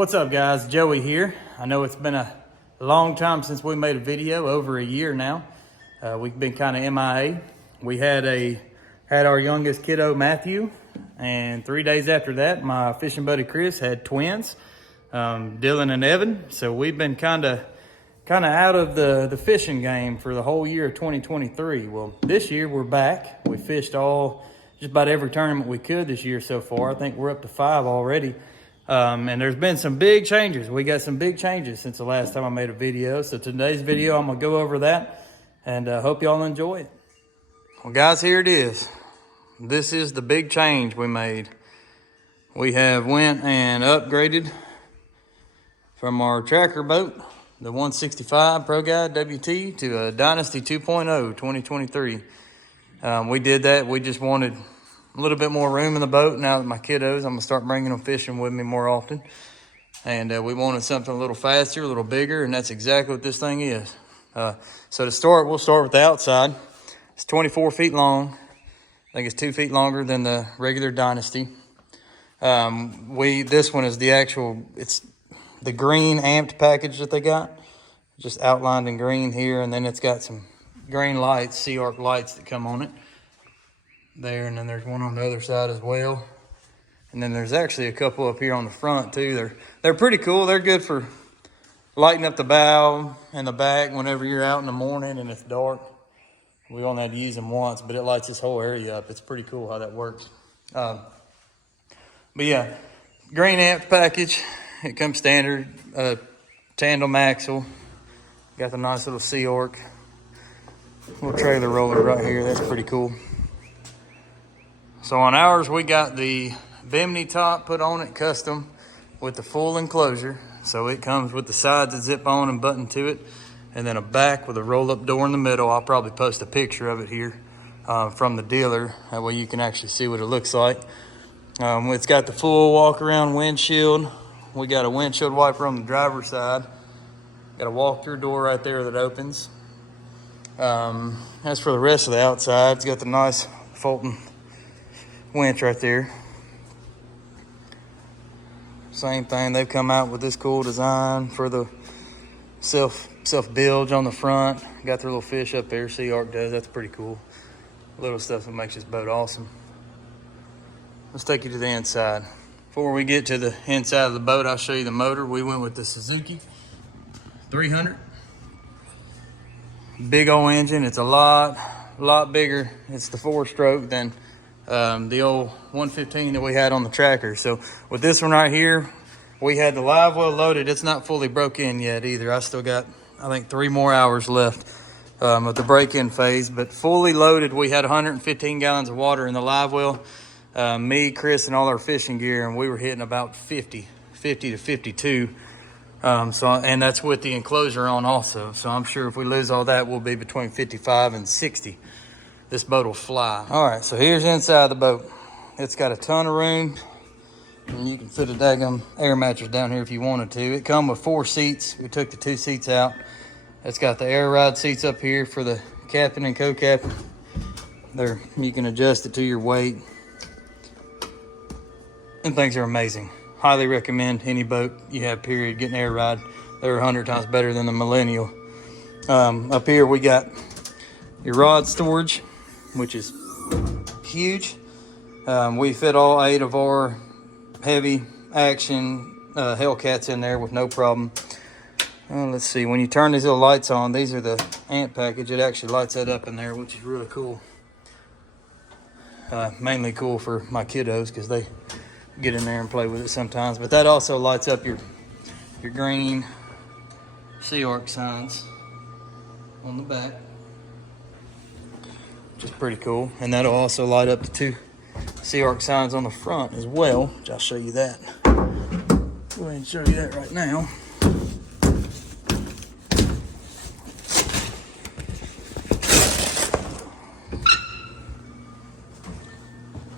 What's up, guys? Joey here. I know it's been a long time since we made a video, over a year now. We've been kind of MIA. We had our youngest kiddo, Matthew, and 3 days after that, my fishing buddy Chris had twins, Dylan and Evan. So we've been kind of out of the fishing game for the whole year of 2023. Well, this year we're back. We fished just about every tournament we could this year so far. I think we're up to 5 already. And there's been some big changes. We got some big changes since the last time I made a video. So today's video, I'm gonna go over that and hope y'all enjoy it. Well, guys, here it is. This is the big change we made. We have went and upgraded from our tracker boat, the 165 Pro Guide WT, to a Dynasty 2.0 2023. We did that. We just wanted a little bit more room in the boat. Now that my kiddos, I'm gonna start bringing them fishing with me more often. And we wanted something a little faster, a little bigger, and that's exactly what this thing is. So to start, we'll start with the outside. It's 24 feet long. I think it's 2 feet longer than the regular Dynasty. This one is it's the green amped package that they got. Just outlined in green here, and then it's got some green lights, SeaArk lights that come on it there, and then there's one on the other side as well. And then there's actually a couple up here on the front too. They're pretty cool. They're good for lighting up the bow and the back whenever you're out in the morning and it's dark. We only had to use them once, but it lights this whole area up. It's pretty cool how that works. But yeah, green amped package. It comes standard, tandem axle. Got the nice little SeaArk little trailer roller right here. That's pretty cool. So on ours, we got the Bimini top put on it, custom, with the full enclosure. So it comes with the sides that zip on and button to it, and then a back with a roll-up door in the middle. I'll probably post a picture of it here from the dealer. That way you can actually see what it looks like. It's got the full walk-around windshield. We got a windshield wiper on the driver's side. Got a walk-through door right there that opens. As for the rest of the outside, it's got the nice Fulton winch right there. Same thing, they've come out with this cool design for the self bilge on the front. Got their little fish up there, SeaArk does. That's pretty cool. Little stuff that makes this boat awesome. Let's take you to the inside. Before we get to the inside of the boat, I'll show you the motor. We went with the Suzuki 300. Big old engine. It's a lot bigger. It's the 4-stroke than the old 115 that we had on the tracker. So with this one right here, we had the live well loaded. It's not fully broke in yet either. I still got, I think, 3 more hours left of the break-in phase. But fully loaded, we had 115 gallons of water in the live well. Me, Chris, and all our fishing gear, and we were hitting about 50 to 52. And that's with the enclosure on also. So I'm sure if we lose all that, we'll be between 55 and 60. This boat will fly. All right, so here's inside the boat. It's got a ton of room, and you can fit a daggum air mattress down here if you wanted to. It comes with 4 seats. We took the 2 seats out. It's got the air ride seats up here for the captain and co-captain. You can adjust it to your weight. And things are amazing. Highly recommend any boat you have, period, getting air ride. They're 100 times better than the Millennial. Up here we got your rod storage, which is huge. We fit all 8 of our heavy action Hellcats in there with no problem. Let's see, when you turn these little lights on, these are the amp package. It actually lights that up in there, which is really cool. Mainly cool for my kiddos because they get in there and play with it sometimes. But that also lights up your green SeaArk signs on the back, which is pretty cool. And that'll also light up the 2 SeaArk signs on the front as well, which I'll show you that. Go ahead and show you that right now.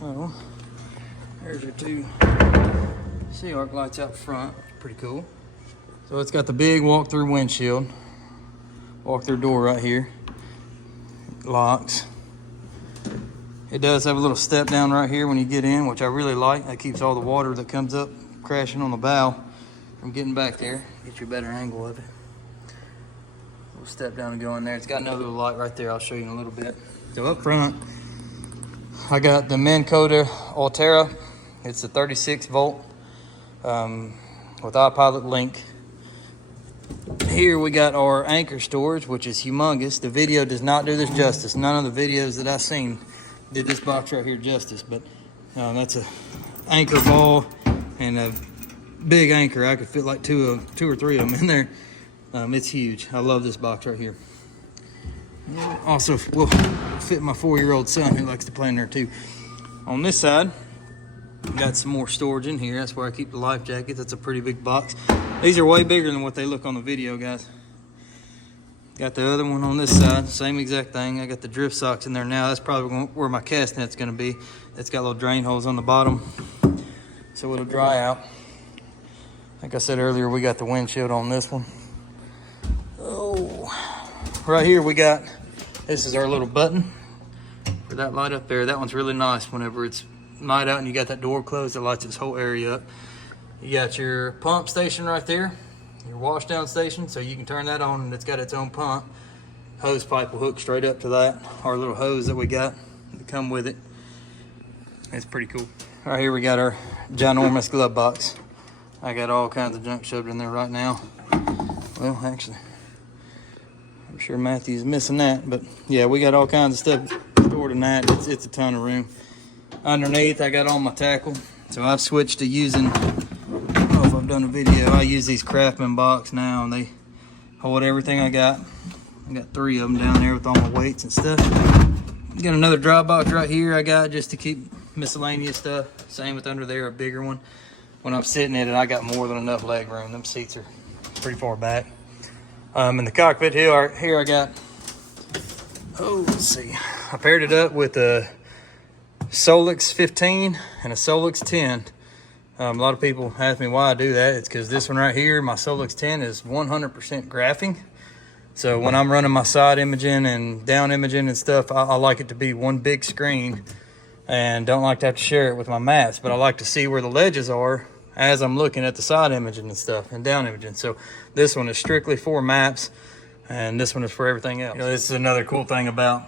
Oh, there's your 2 SeaArk lights out front. Pretty cool. So it's got the big walk-through windshield, walk-through door right here. It locks. It does have a little step down right here when you get in, which I really like. That keeps all the water that comes up crashing on the bow from getting back there. Get you a better angle of it. We'll step down and go in there. It's got another light right there. I'll show you in a little bit. So up front, I got the Minn Kota Ultera. It's a 36 volt with iPilot link. Here we got our anchor storage, which is humongous. The video does not do this justice. None of the videos that I've seen did this box right here justice, but that's a anchor ball and a big anchor. I could fit like two or three of them in there. It's huge. I love this box right here. Also will fit my 4-year-old son who likes to play in there too. On this side, got some more storage in here. That's where I keep the life jacket. That's a pretty big box. These are way bigger than what they look on the video, guys. Got the other one on this side, same exact thing. I got the drift socks in there now. That's probably where my cast net's gonna be. It's got little drain holes on the bottom, so it'll dry out. Like I said earlier, we got the windshield on this one. Oh, right here we got, this is our little button for that light up there. That one's really nice whenever it's night out and you got that door closed. It lights this whole area up. You got your pump station right there, your wash down station, so you can turn that on and it's got its own pump. Hose pipe will hook straight up to that. Our little hose that we got to come with it. It's pretty cool. Right here we got our ginormous glove box. I got all kinds of junk shoved in there right now. Well, actually, I'm sure Matthew's missing that, but yeah, we got all kinds of stuff stored in that. It's a ton of room. Underneath, I got all my tackle. So I've switched to using, I don't know if I've done a video, I use these Craftsman box now and they hold everything I got. I got 3 of them down there with all my weights and stuff. Got another dry box right here I got just to keep miscellaneous stuff. Same with under there, a bigger one. When I'm sitting in it, I got more than enough leg room. Them seats are pretty far back. In the cockpit here I got, let's see. I paired it up with a Solix 15 and a Solix 10. A lot of people ask me why I do that. It's because this one right here, my Solix 10, is 100% graphing. So when I'm running my side imaging and down imaging and stuff, I like it to be one big screen and don't like to have to share it with my maps, but I like to see where the ledges are as I'm looking at the side imaging and stuff and down imaging. So this one is strictly for maps and this one is for everything else. You know, this is another cool thing about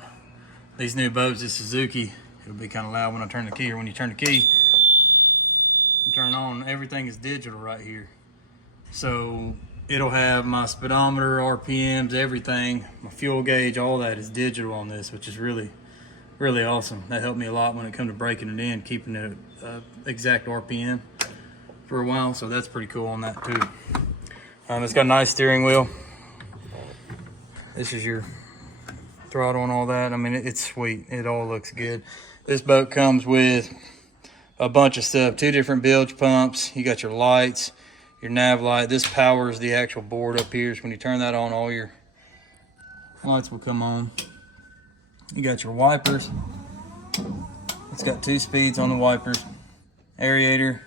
these new boats, this Suzuki. It'll be kind of loud when I turn the key, or when you turn the key, you turn on, everything is digital right here. So it'll have my speedometer, RPMs, everything, my fuel gauge, all that is digital on this, which is really, really awesome. That helped me a lot when it comes to breaking it in, keeping it exact RPM for a while. So that's pretty cool on that too. It's got a nice steering wheel. This is your throttle and all that. I mean, it's sweet. It all looks good. This boat comes with a bunch of stuff, 2 different bilge pumps. You got your lights, your nav light. This powers the actual board up here. So when you turn that on, all your lights will come on. You got your wipers. It's got 2 speeds on the wipers. Aerator.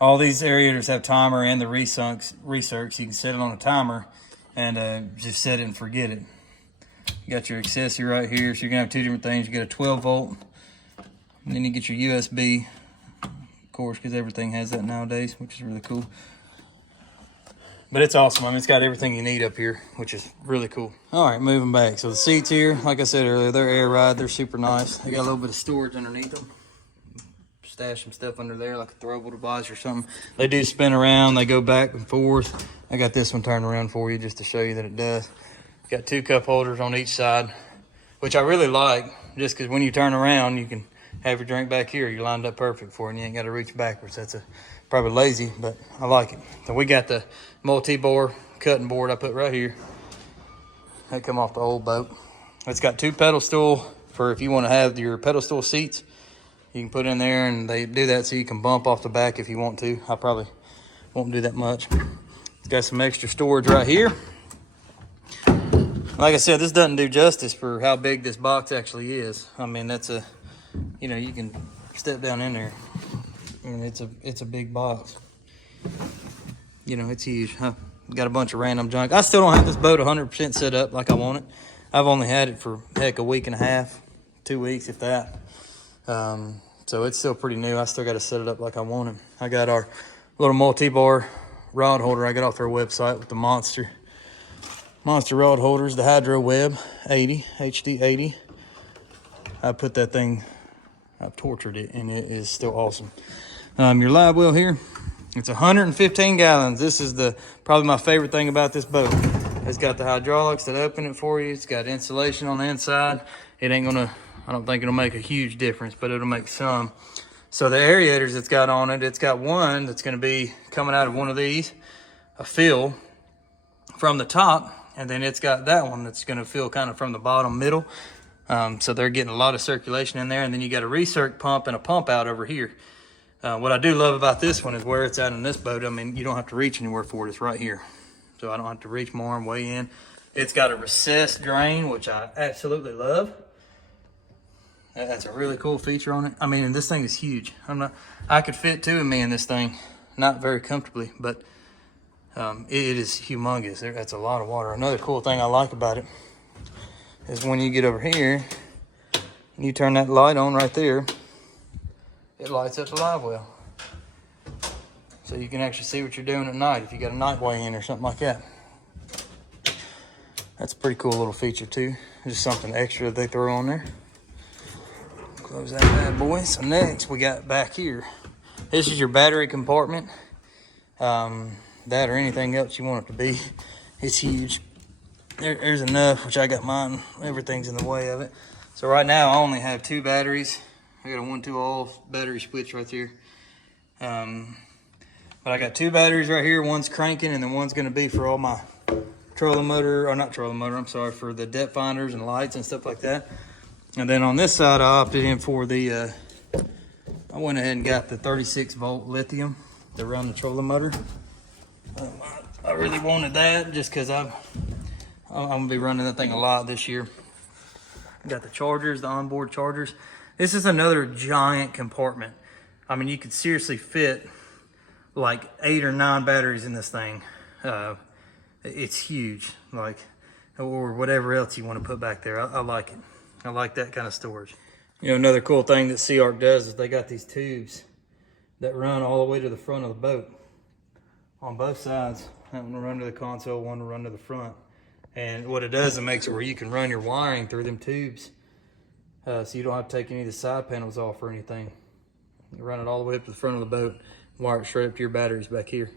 All these aerators have timer and the recircs. You can set it on a timer and just set it and forget it. You got your accessory right here. So you're gonna have 2 different things. You got a 12 volt. And then you get your USB, of course, because everything has that nowadays, which is really cool. But it's awesome. I mean, it's got everything you need up here, which is really cool. All right, moving back. So the seats here, like I said earlier, they're air ride. They're super nice. They got a little bit of storage underneath them. Stash some stuff under there, like a throwable device or something. They do spin around. They go back and forth. I got this one turned around for you just to show you that it does. Got 2 cup holders on each side, which I really like, just because when you turn around, you can have your drink back here. You're lined up perfect for it, and you ain't got to reach backwards. That's probably lazy, but I like it. So we got the multi-bore cutting board I put right here. That come off the old boat. It's got 2 pedal stool for if you want to have your pedal stool seats. You can put in there, and they do that so you can bump off the back if you want to. I probably won't do that much. It's got some extra storage right here. Like I said, this doesn't do justice for how big this box actually is. I mean, that's a, you know, you can step down in there. I mean, it's a big box. You know, it's huge. Got a bunch of random junk. I still don't have this boat 100% set up like I want it. I've only had it for, heck, a week and a half, 2 weeks, if that. So it's still pretty new. I still got to set it up like I want it. I got our little multi-bar rod holder I got off their website with the monster rod holders, the Hydro Web 80, HD 80. I put that thing, I've tortured it, and it is still awesome. Your live well here, it's 115 gallons. This is probably my favorite thing about this boat. It's got the hydraulics that open it for you. It's got insulation on the inside. It ain't gonna, I don't think it'll make a huge difference, but it'll make some. So the aerators it's got on it, it's got one that's gonna be coming out of one of these, a fill from the top, and then it's got that one that's gonna fill kind of from the bottom middle. So they're getting a lot of circulation in there, and then you got a recirc pump and a pump out over here. What I do love about this one is where it's at in this boat. I mean, you don't have to reach anywhere for it. It's right here. So I don't have to reach more and weigh in. It's got a recessed drain, which I absolutely love. That's a really cool feature on it. I mean, and this thing is huge. I could fit two of me in this thing, not very comfortably, but it is humongous. That's a lot of water. Another cool thing I like about it is when you get over here and you turn that light on right there, it lights up the live well. So you can actually see what you're doing at night if you got a night weigh in or something like that. That's a pretty cool little feature too. Just something extra they throw on there. Close that bad boy. So next we got back here. This is your battery compartment. That or anything else you want it to be. It's huge. There's enough, which I got mine. Everything's in the way of it. So right now I only have 2 batteries. I got a 1-2-all battery switch right there. But I got 2 batteries right here. One's cranking, and then one's going to be for all my trolling motor, or not trolling motor, I'm sorry, for the depth finders and lights and stuff like that. And then on this side, I opted in for the, I went ahead and got the 36-volt lithium to run the trolling motor. I really wanted that just because I'm going to be running that thing a lot this year. Got the chargers, the onboard chargers. This is another giant compartment. I mean, you could seriously fit like 8 or 9 batteries in this thing. It's huge, like, or whatever else you want to put back there. I like it. I like that kind of storage. You know, another cool thing that SeaArk does is they got these tubes that run all the way to the front of the boat on both sides. One will run to the console, one will run to the front. And what it does, it makes it where you can run your wiring through them tubes. So you don't have to take any of the side panels off or anything. You run it all the way up to the front of the boat, wire it straight up to your batteries back here.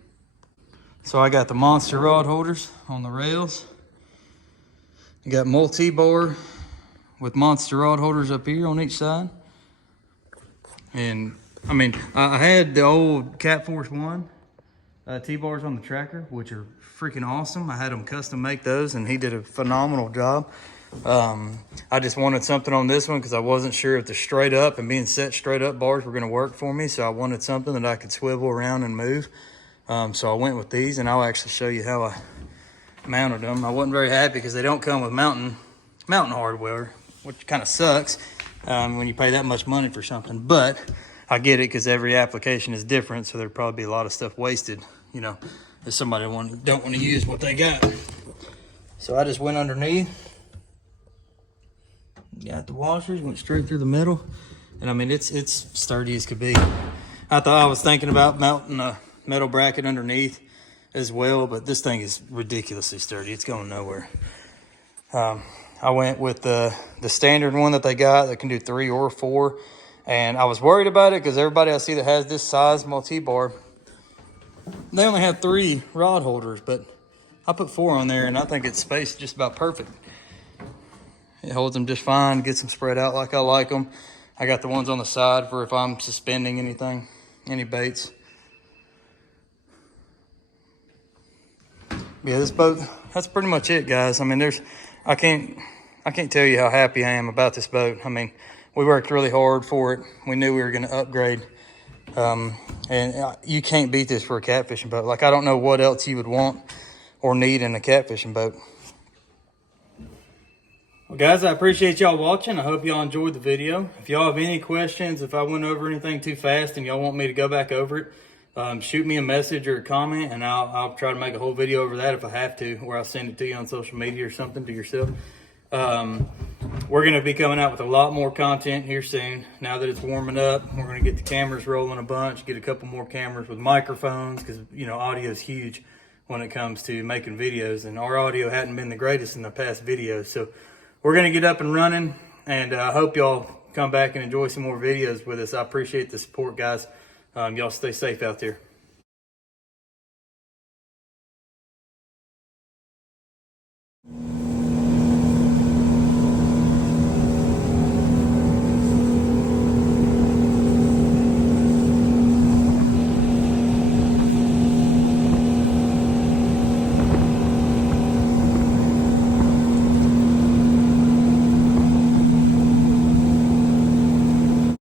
So I got the monster rod holders on the rails. You got multi-bar with monster rod holders up here on each side. And I mean, I had the old Cat Force 1 T-bars on the tracker, which are freaking awesome. I had him custom make those, and he did a phenomenal job. I just wanted something on this one because I wasn't sure if the straight up and being set straight up bars were going to work for me. So I wanted something that I could swivel around and move. So I went with these, and I'll actually show you how I mounted them. I wasn't very happy because they don't come with mountain hardware, which kind of sucks when you pay that much money for something. But I get it because every application is different, so there'd probably be a lot of stuff wasted, you know, if somebody don't want to use what they got. So I just went underneath. Got the washers, went straight through the middle, and I mean it's sturdy as could be. I was thinking about mounting a metal bracket underneath as well, but this thing is ridiculously sturdy. It's going nowhere. I went with the standard one that they got that can do 3 or 4, and I was worried about it because everybody I see that has this size multi-bar, they only have 3 rod holders, but I put 4 on there, and I think it's spaced just about perfect. It holds them just fine, gets them spread out like I like them. I got the ones on the side for if I'm suspending anything, any baits. Yeah, this boat, that's pretty much it, guys. I mean, I can't tell you how happy I am about this boat. I mean, we worked really hard for it. We knew we were going to upgrade. And you can't beat this for a catfishing boat. Like, I don't know what else you would want or need in a catfishing boat. Well, guys, I appreciate y'all watching. I hope y'all enjoyed the video. If y'all have any questions, if I went over anything too fast and y'all want me to go back over it, shoot me a message or a comment, and I'll try to make a whole video over that if I have to, or I'll send it to you on social media or something to yourself. we're going to be coming out with a lot more content here soon. Now that it's warming up, we're going to get the cameras rolling a bunch, get a couple more cameras with microphones, because, you know, audio is huge when it comes to making videos, and our audio hadn't been the greatest in the past videos. So we're going to get up and running, and I hope y'all come back and enjoy some more videos with us. I appreciate the support, guys. Y'all stay safe out there.